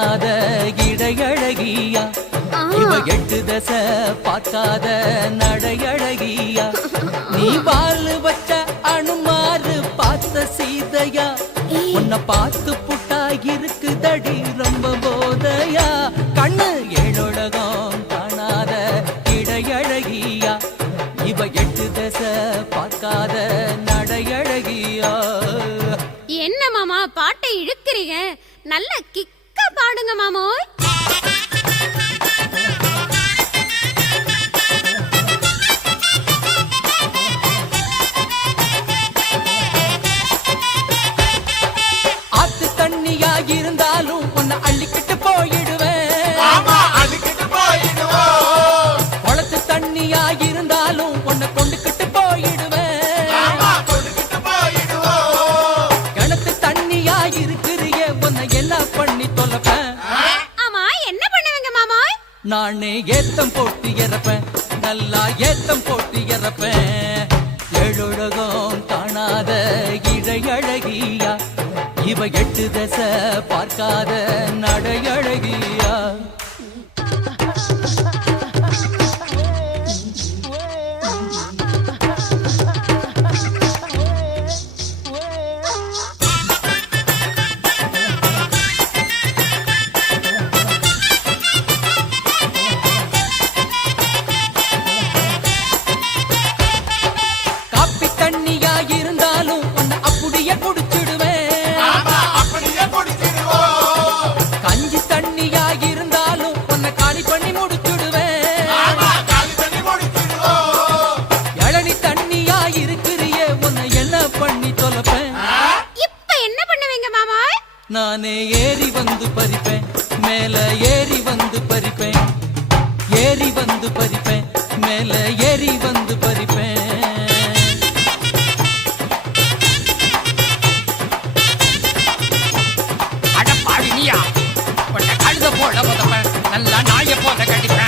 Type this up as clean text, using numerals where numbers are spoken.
காணாத இடையழகியா இவ எட்டு தசை பார்க்காத நடையழகியா நீ வாழ் வச்ச அனுமாறு பார்த்த சீதையா உன்னை பார்த்து புட்டா இருக்குதடி ரொம்ப போதையா கண்ணு ஏழொழகம் காணாத இடையழகியா இவ எட்டு தசை பார்க்காத நடையழகியா. என்ன மாமா பாட்டை இழுக்கிறீங்க, நல்ல கிக்க பாடுங்க மாமோய். ஆத்து தண்ணியா இருந்தாலும் உன்னை அள்ளிக்கிட்டு போயிடுவேன், குளத்து தண்ணியா இருந்தாலும் உன்னை கொண்டுக்கிட்டு போயிடுவேன், கிணத்து தண்ணியா இருக்கிறியே உன்னை என்ன பண்ணி தொலைப்பேன். ஆமா என்ன பண்ணுவீங்க மாமோய்? நானே ஏத்தம் போட்டு இறப்பேன், நல்லா ஏத்தம் போட்டு இறப்பேன். ஏழுலகம் காணாத இடையழகியா இவ எட்டு தசை பார்க்காத நடையழகியா. காப்பி தண்ணியா இருந்தாலும் உன்னை அப்படியே குடிச்சிடுவேன், கஞ்சி தண்ணியா இருந்தாலும் உன்னை காலி பண்ணி முடிச்சுடுவேன், இளநி தண்ணியா இருக்கிறியே உன்னை என்ன பண்ணி தொலைப்பேன். இப்ப என்ன பண்ணுவீங்க மாமோய்? நானே ஏறி வந்து பறிப்பேன், மேல ஏறி வந்து பறிப்பேன், ஏறி வந்து பறிப்பேன், மேல ஏறி வந்து பறிப்பேன். அட பாவி நீயா, உன்னை கழுத போட முதப்ப நல்லா நாய போல கடிப்ப.